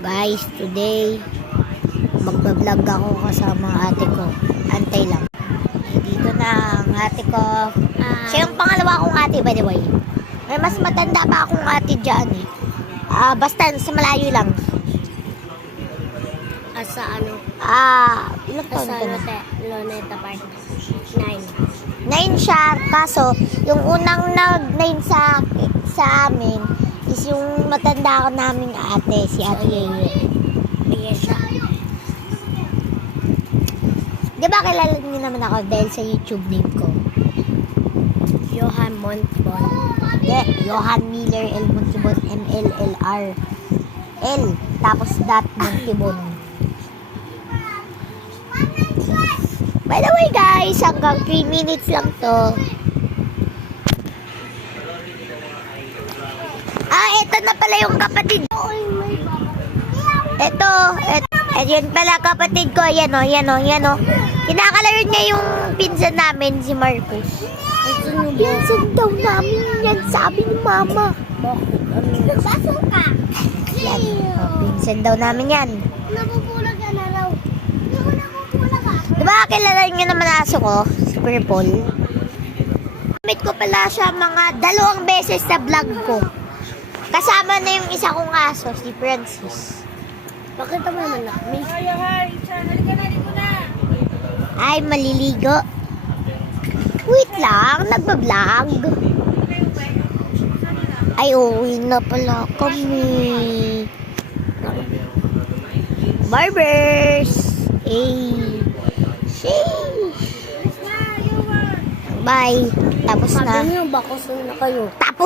Guys, today magbablog ako kasama ate ko. Antay lang. Dito na ang ate ko. Siya yung pangalawa kong ate, by the way. May mas matanda pa akong ate dyan eh. Basta sa malayo lang. Sa ano? Ilang taon Sa ka na? Luneta Park. 9. 9 siya, kaso yung unang nag-9 sa amin is yung matanda ko naming ate, si Ate Yeye. Iya siya. Di ba kilala niyo naman ako dahil sa YouTube name ko? Johan Montbon. Johan Miller L. Montibon, M-L-L-R. L, tapos dot Montibon. By the way guys, hanggang 3 minutes lang to. Ito na pala yung kapatid. Ito, yun pala kapatid ko. Yan o. Kinakalaro niya yung pinsan namin, si Marcus. Pinsan daw namin yan, sabi ni Mama. Basuka. Yan, pinsan daw namin yan. Napupulag ka na raw. Napupulag ka. Diba kilala niyo naman aso ko, si Purple? Gamit ko pala siya mga 2 beses sa vlog ko. Kasama na yung isa kong aso, si Francis. Bakit naman na? Ay, maliligo. Wait lang, nagbablog. Ay, uuwi na pala kami. Barbers. Sheesh. Bye. Tapos na. Sabi niyo, bakos na kayo. Tapos